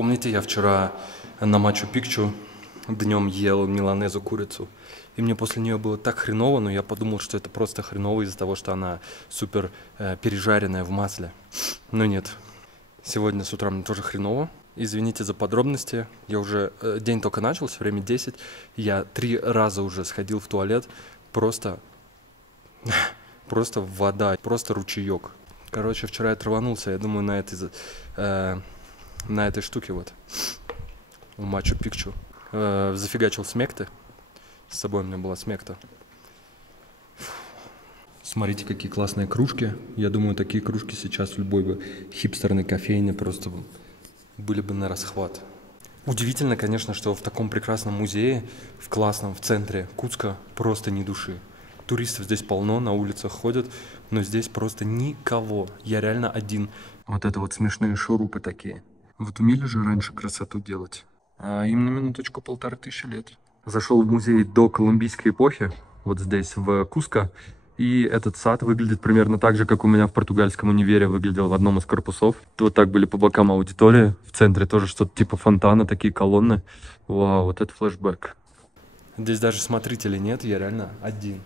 Помните, я вчера на Мачу-Пикчу днем ел миланезу курицу, и мне после нее было так хреново, но я подумал, что это просто хреново из-за того, что она супер пережаренная в масле. Но нет, сегодня с утра мне тоже хреново. Извините за подробности, я уже день только начался, время 10, я 3 раза уже сходил в туалет, просто вода, просто ручеек. Короче, вчера я траванулся, я думаю, на этой штуке вот, в Мачу-Пикчу. Зафигачил смекты, с собой у меня была смекта. Смотрите, какие классные кружки. Я думаю, такие кружки сейчас в любой бы хипстерной кофейне просто были бы на расхват. Удивительно, конечно, что в таком прекрасном музее, в классном, в центре Куцка, просто ни души. Туристов здесь полно, на улицах ходят, но здесь просто никого. Я реально один. Вот это вот смешные шурупы такие. Вот умели же раньше красоту делать. А им на минуточку 1500 лет. Зашел в музей до колумбийской эпохи, вот здесь, в Куско. И этот сад выглядит примерно так же, как у меня в португальском универе выглядел в одном из корпусов. Вот так были по бокам аудитории. В центре тоже что-то типа фонтана, такие колонны. Вау, вот это флешбэк. Здесь даже смотрителей нет, я реально один.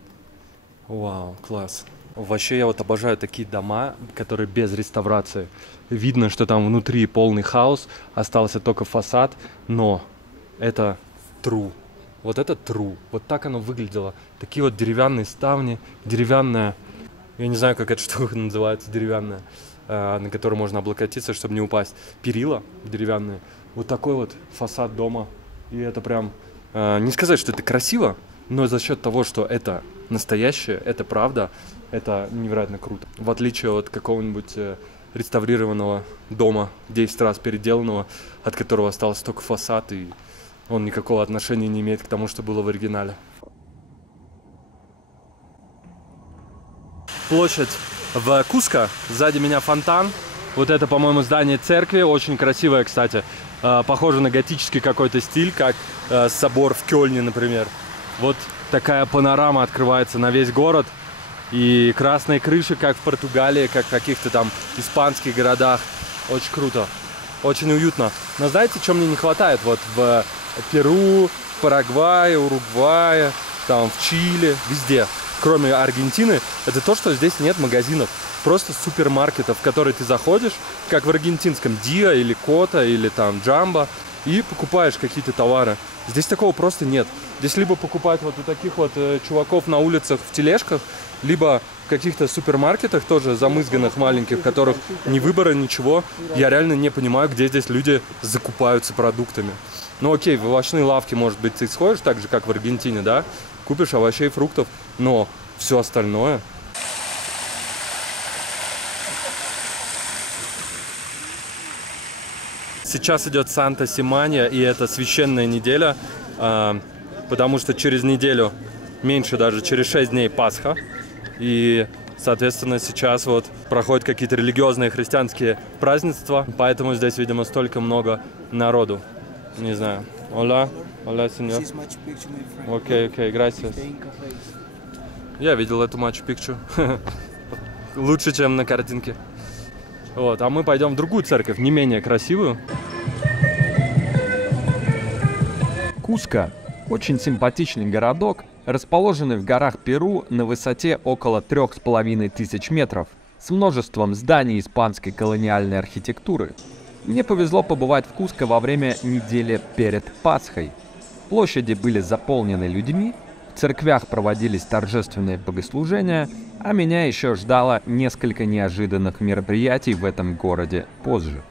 Вау, класс. Вообще я вот обожаю такие дома, которые без реставрации. Видно, что там внутри полный хаос, остался только фасад, но это true. Вот это true. Вот так оно выглядело. Такие вот деревянные ставни, деревянная, я не знаю, как эта штука называется, деревянная, на которую можно облокотиться, чтобы не упасть. Перила деревянные. Вот такой вот фасад дома. И это прям, не сказать, что это красиво, но за счет того, что это настоящее, это правда, это невероятно круто. В отличие от какого-нибудь реставрированного дома, 10 раз переделанного, от которого остался только фасад, и он никакого отношения не имеет к тому, что было в оригинале. Площадь в Куско, сзади меня фонтан. Вот это, по-моему, здание церкви, очень красивое, кстати. Похоже на готический какой-то стиль, как собор в Кёльне, например. Вот такая панорама открывается на весь город. И красные крыши, как в Португалии, как в каких-то там испанских городах. Очень круто, очень уютно. Но знаете, что мне не хватает? Вот в Перу, Парагвае, Уругвае, там в Чили, везде, кроме Аргентины, это то, что здесь нет магазинов. Просто супермаркетов, в которые ты заходишь, как в аргентинском Диа или Кота или там Джамбо, и покупаешь какие-то товары. Здесь такого просто нет. Здесь либо покупать вот у таких вот чуваков на улицах в тележках, либо в каких-то супермаркетах, тоже замызганных маленьких, в которых ни выбора, ничего. Я реально не понимаю, где здесь люди закупаются продуктами. Ну окей, в овощные лавки, может быть, ты сходишь так же, как в Аргентине, да? Купишь овощей, фруктов, но все остальное... Сейчас идет Санта-Симанья, и это священная неделя, потому что через неделю, меньше даже, через 6 дней Пасха. И, соответственно, сейчас вот проходят какие-то религиозные христианские празднества, поэтому здесь, видимо, столько много народу. Не знаю. Hola, hola, señor. Окей, gracias. Я видел эту Мачу-Пикчу. Лучше, чем на картинке. Вот, а мы пойдем в другую церковь, не менее красивую. Куско – очень симпатичный городок, расположенный в горах Перу на высоте около 3500 метров, с множеством зданий испанской колониальной архитектуры. Мне повезло побывать в Куско во время недели перед Пасхой. Площади были заполнены людьми, в церквях проводились торжественные богослужения, а меня еще ждало несколько неожиданных мероприятий в этом городе позже.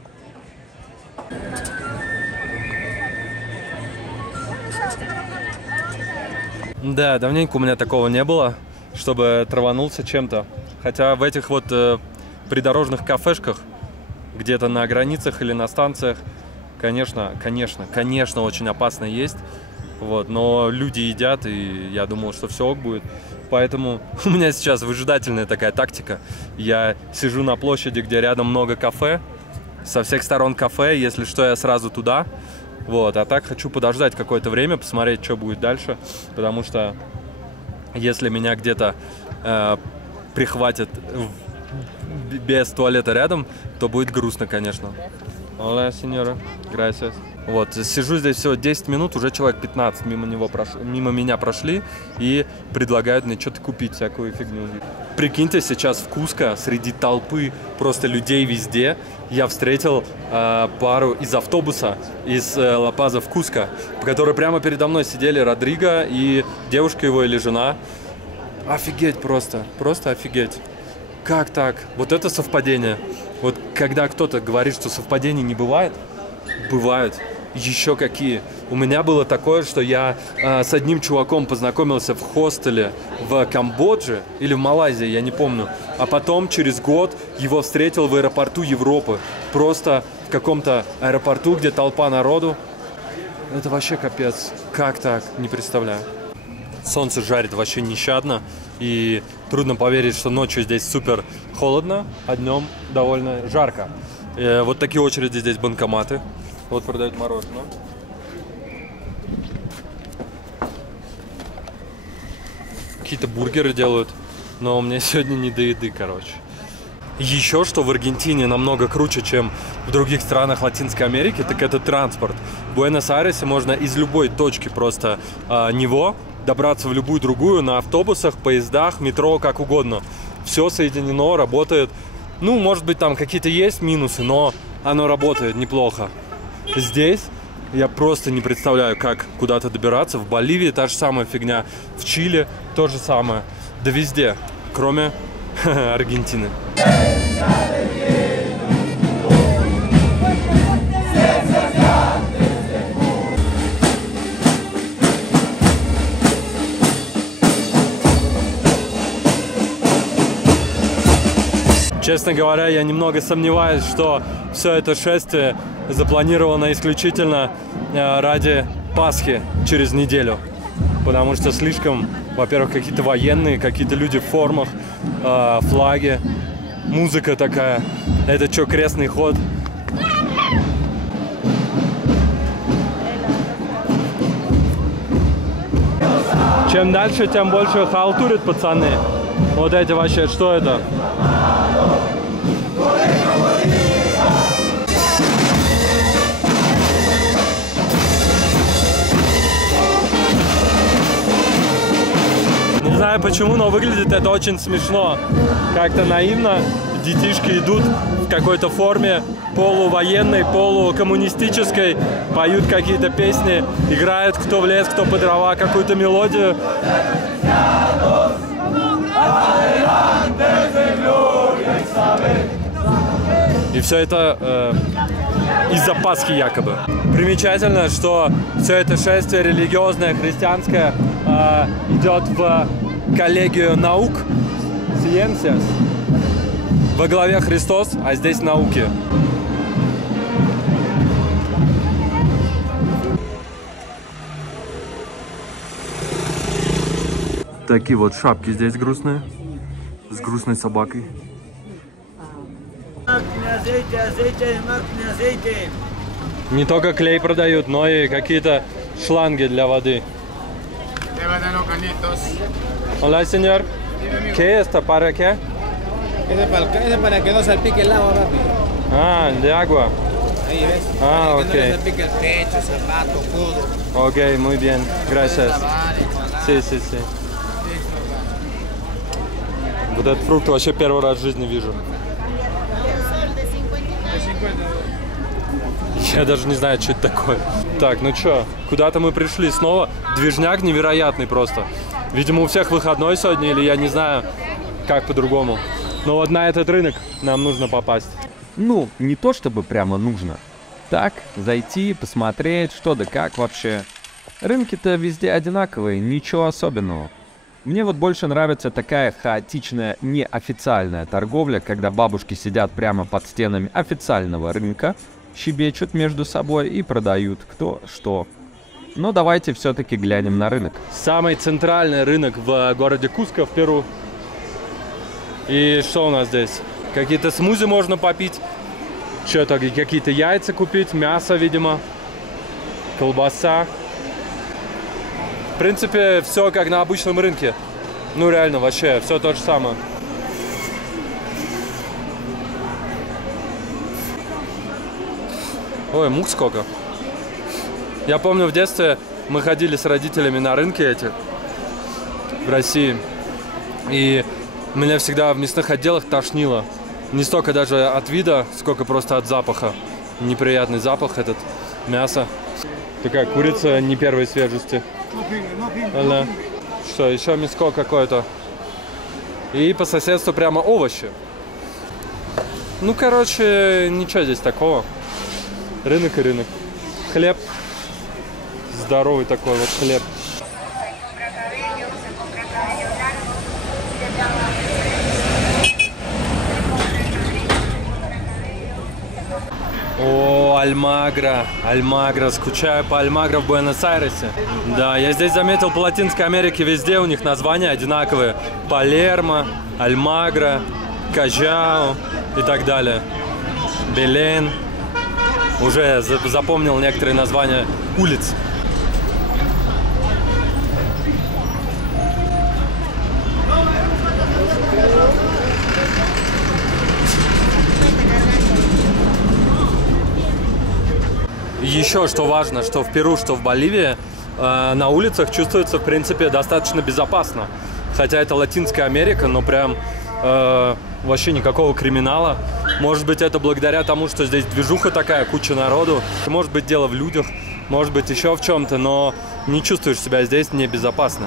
Да, давненько у меня такого не было, чтобы траванулся чем-то. Хотя в этих вот придорожных кафешках, где-то на границах или на станциях, конечно, очень опасно есть. Вот, но люди едят, и я думал, что все ок будет. Поэтому у меня сейчас выжидательная такая тактика. Я сижу на площади, где рядом много кафе. Со всех сторон кафе, если что, я сразу туда. Вот, а так хочу подождать какое-то время, посмотреть, что будет дальше. Потому что если меня где-то прихватят без туалета рядом, то будет грустно, конечно. Hola, señora. Gracias. Вот, сижу здесь всего 10 минут, уже человек 15 мимо меня прошли и предлагают мне что-то купить, всякую фигню. Прикиньте, сейчас в Куско, среди толпы просто людей везде, я встретил пару из автобуса из Ла Паза в Куско, по которой прямо передо мной сидели Родриго и девушка его или жена. Офигеть просто офигеть. Как так? Вот это совпадение. Вот когда кто-то говорит, что совпадений не бывает, бывают. Еще какие. У меня было такое, что я с одним чуваком познакомился в хостеле в Камбодже или в Малайзии, я не помню. А потом через год его встретил в аэропорту Европы. Просто в каком-то аэропорту, где толпа народу. Это вообще капец. Как так? Не представляю. Солнце жарит вообще нещадно. И трудно поверить, что ночью здесь супер холодно, а днем довольно жарко. Вот такие очереди здесь, банкоматы. Вот продают мороженое. Какие-то бургеры делают. Но у меня сегодня не до еды, короче. Еще что в Аргентине намного круче, чем в других странах Латинской Америки, так это транспорт. В Буэнос-Айресе можно из любой точки просто него добраться в любую другую на автобусах, поездах, метро, как угодно. Все соединено, работает. Ну, может быть, там какие-то есть минусы, но оно работает неплохо. Здесь я просто не представляю, как куда-то добираться. В Боливии та же самая фигня. В Чили то же самое. Да везде, кроме Аргентины. Честно говоря, я немного сомневаюсь, что все это шествие запланировано исключительно ради Пасхи через неделю. Потому что слишком, во-первых, какие-то военные, какие-то люди в формах, флаги, музыка такая. Это что, крестный ход? Чем дальше, тем больше халтурят пацаны. Вот эти вообще, что это? Не знаю почему, но выглядит это очень смешно. Как-то наивно детишки идут в какой-то форме полувоенной, полукоммунистической, поют какие-то песни, играют кто в лес, кто по дрова, какую-то мелодию. И все это из-за Пасхи якобы. Примечательно, что все это шествие религиозное, христианское идет в коллегию наук, Ciencias. Во главе Христос, а здесь науки. Такие вот шапки здесь грустные, с грустной собакой. Не только клей продают, но и какие-то шланги для воды. Hola, señor. ¿Qué es esto? ¿Para qué? Es para que no salpique el agua rápido. Ah, de agua. Ahí ves. Ah, para que no le ok. salpique el pecho, zapato, codo. Ok, muy bien. Gracias. Sí, sí, sí. Вот этот фрукт вообще первый раз в жизни вижу. Я даже не знаю, что это такое. Так, ну чё, куда-то мы пришли снова. Движняк невероятный просто. Видимо, у всех выходной сегодня, или я не знаю, как по-другому. Но вот на этот рынок нам нужно попасть. Ну, не то чтобы прямо нужно. Так, зайти, посмотреть, что да как вообще. Рынки-то везде одинаковые, ничего особенного. Мне вот больше нравится такая хаотичная, неофициальная торговля, когда бабушки сидят прямо под стенами официального рынка, щебечут между собой и продают кто что. Но давайте все-таки глянем на рынок. Самый центральный рынок в городе Куско в Перу. И что у нас здесь? Какие-то смузи можно попить. Что-то, какие-то яйца купить, мясо, видимо. Колбаса. В принципе, все как на обычном рынке. Ну реально, вообще, все то же самое. Ой, мух сколько. Я помню, в детстве мы ходили с родителями на рынки эти в России. И меня всегда в мясных отделах тошнило. Не столько даже от вида, сколько просто от запаха. Неприятный запах этот мяса. Такая курица не первой свежести. Да. Что, еще мяско какое-то. И по соседству прямо овощи. Ну, короче, ничего здесь такого. Рынок и рынок. Хлеб. Здоровый такой вот хлеб. О, Альмагро, Альмагро, скучаю по Альмагро в Буэнос-Айресе. Да, я здесь заметил, по Латинской Америке везде у них названия одинаковые. Палермо, Альмагро, Кажао и так далее. Белен. Уже запомнил некоторые названия улиц. Еще что важно, что в Перу, что в Боливии на улицах чувствуется, в принципе, достаточно безопасно. Хотя это Латинская Америка, но прям вообще никакого криминала. Может быть, это благодаря тому, что здесь движуха такая, куча народу. Может быть, дело в людях, может быть, еще в чем-то, но не чувствуешь себя здесь небезопасно.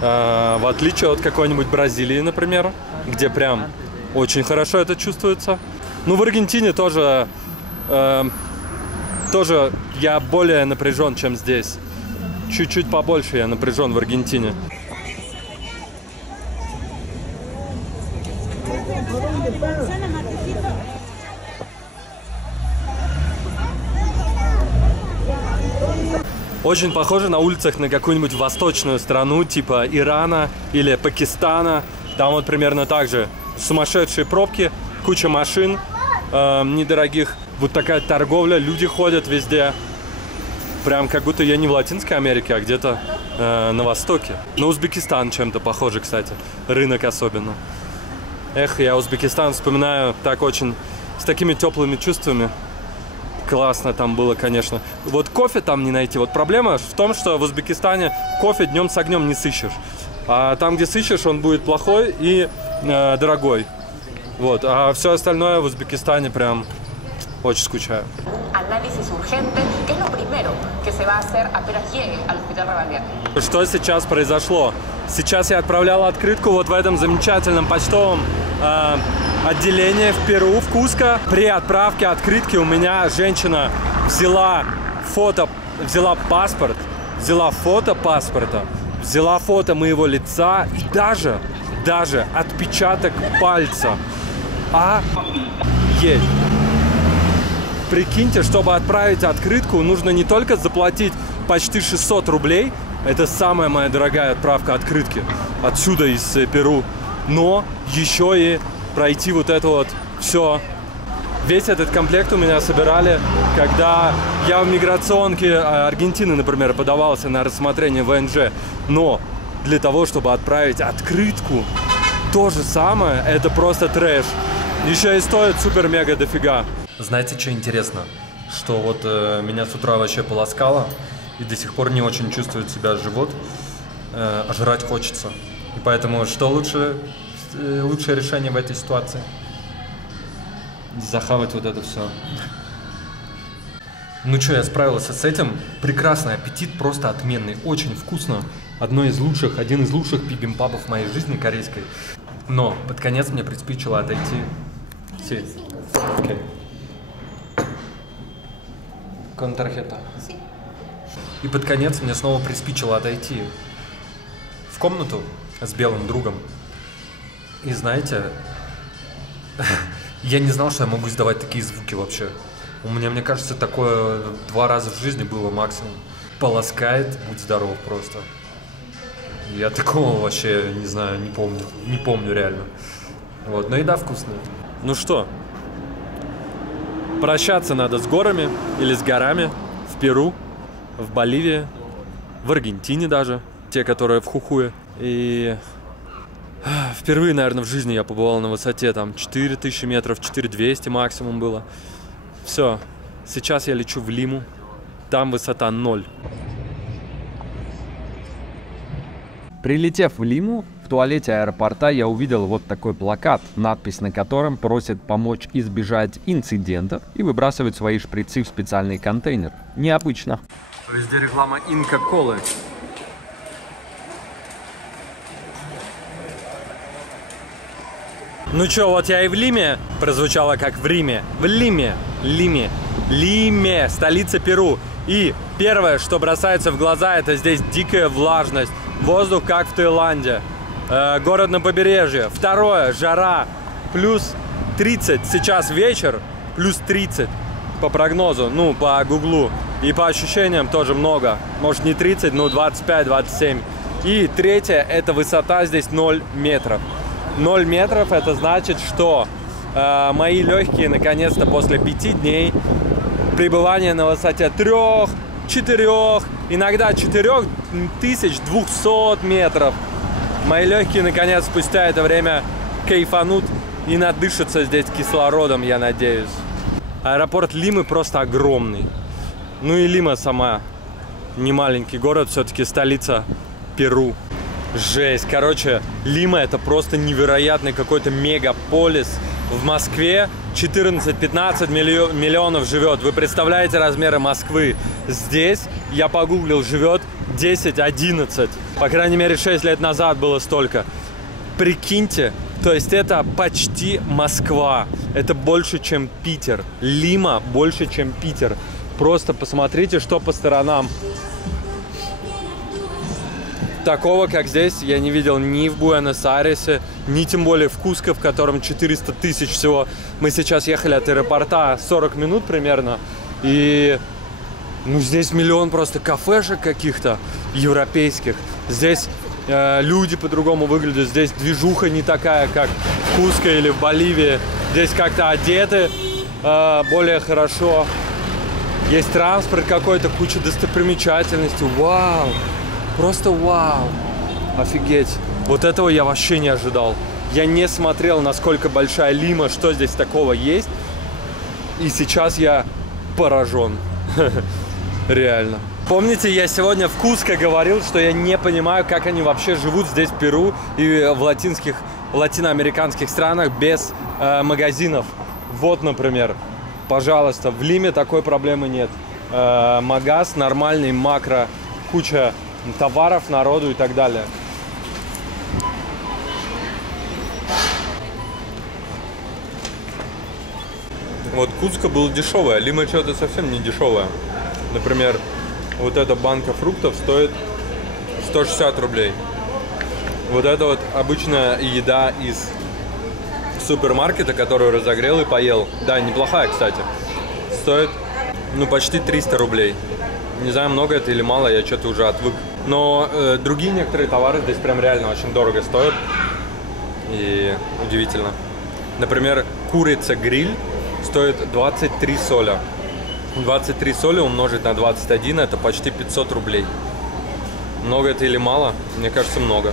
В отличие от какой-нибудь Бразилии, например, где прям очень хорошо это чувствуется. Ну, в Аргентине тоже я более напряжен, чем здесь. Чуть-чуть побольше я напряжен в Аргентине. Очень похоже на улицах на какую-нибудь восточную страну, типа Ирана или Пакистана. Там вот примерно так же. Сумасшедшие пробки, куча машин недорогих. Вот такая торговля, люди ходят везде. Прям как будто я не в Латинской Америке, а где-то на Востоке. На Узбекистан чем-то похоже, кстати. Рынок особенно. Эх, я Узбекистан вспоминаю так очень, с такими теплыми чувствами. Классно там было, конечно. Вот кофе там не найти. Вот проблема в том, что в Узбекистане кофе днем с огнем не сыщешь. А там, где сыщешь, он будет плохой и дорогой. Вот. А все остальное в Узбекистане прям очень скучаю. Что сейчас произошло? Сейчас я отправлял открытку вот в этом замечательном почтовом отделении в Перу, в Куско. При отправке открытки у меня женщина взяла паспорт, взяла фото паспорта, взяла фото моего лица и даже отпечаток пальца. Прикиньте, чтобы отправить открытку, нужно не только заплатить почти 600 рублей, это самая моя дорогая отправка открытки отсюда, из Перу, но еще и пройти вот это вот все. Весь этот комплект у меня собирали, когда я в миграционке Аргентины, например, подавался на рассмотрение ВНЖ, но для того, чтобы отправить открытку, то же самое, это просто трэш. Еще и стоит супер-мега дофига. Знаете, что интересно? Что вот меня с утра вообще полоскало, и до сих пор не очень чувствует себя живот, а жрать хочется. И поэтому что лучшее решение в этой ситуации? Захавать вот это все. Ну что, я справился с этим. Прекрасный аппетит, просто отменный, очень вкусно. Один из лучших бибимбапов в моей жизни корейской. Но под конец мне приспичило отойти. Okay. Контрахета. И под конец мне снова приспичило отойти в комнату с белым другом. И знаете, я не знал, что я могу издавать такие звуки вообще. У меня, мне кажется, такое 2 раза в жизни было максимум. Полоскает, будь здоров просто. Я такого вообще, не знаю, не помню реально. Вот, но еда вкусная. Ну что, прощаться надо с горами или с горами в Перу, в Боливии, в Аргентине даже, те, которые в Хухуе. И впервые, наверное, в жизни я побывал на высоте там 4000 метров, 4200 максимум было. Все, Сейчас я лечу в Лиму. Там высота 0. Прилетев в Лиму, в туалете аэропорта я увидел вот такой плакат, надпись на котором просит помочь избежать инцидентов и выбрасывать свои шприцы в специальный контейнер. Необычно. Везде реклама Инка-колы. Ну чё, вот я и в Лиме, прозвучало как в Риме. В Лиме, Лиме, столица Перу. И первое, что бросается в глаза, это здесь дикая влажность. Воздух, как в Таиланде. Город на побережье. Второе, жара. Плюс 30. Сейчас вечер. Плюс 30. По прогнозу, ну, по гуглу. И по ощущениям тоже много. Может, не 30, но 25-27. И третье, это высота здесь 0 метров. 0 метров, это значит, что мои легкие, наконец-то, после 5 дней пребывания на высоте 3, 4, иногда 4200 метров. Мои легкие, наконец, спустя это время кайфанут и надышатся здесь кислородом, я надеюсь. Аэропорт Лимы просто огромный. Ну и Лима сама не маленький город, все-таки столица Перу. Жесть. Короче, Лима это просто невероятный какой-то мегаполис. В Москве 14-15 миллионов живет. Вы представляете размеры Москвы? Здесь, я погуглил, живет 10-11. По крайней мере, 6 лет назад было столько. Прикиньте, то есть это почти Москва. Это больше, чем Питер. Лима больше, чем Питер. Просто посмотрите, что по сторонам. Такого, как здесь, я не видел ни в Буэнос-Айресе, ни тем более в Куско, в котором 400 тысяч всего. Мы сейчас ехали от аэропорта 40 минут примерно. И ну, здесь миллион просто кафешек каких-то европейских. Здесь люди по-другому выглядят. Здесь движуха не такая, как в Куско или в Боливии. Здесь как-то одеты более хорошо. Есть транспорт какой-то, куча достопримечательностей. Вау! Просто вау! Офигеть! Вот этого я вообще не ожидал. Я не смотрел, насколько большая Лима, что здесь такого есть. И сейчас я поражен. Реально. Помните, я сегодня в Куско говорил, что я не понимаю, как они вообще живут здесь в Перу и в латиноамериканских странах без магазинов. Вот, например, пожалуйста, в Лиме такой проблемы нет. Магаз нормальный, макро, куча товаров, народу и так далее. Вот Куско было дешевое, Лима что-то совсем не дешевое. Например, вот эта банка фруктов стоит 160 рублей. Вот это вот обычная еда из супермаркета, которую разогрел и поел. Да, неплохая, кстати. Стоит, ну, почти 300 рублей. Не знаю, много это или мало, я что-то уже отвык. Но другие некоторые товары здесь прям реально очень дорого стоят. И удивительно. Например, курица-гриль стоит 23 соля. 23 соли умножить на 21 это почти 500 рублей. Много это или мало? Мне кажется, много.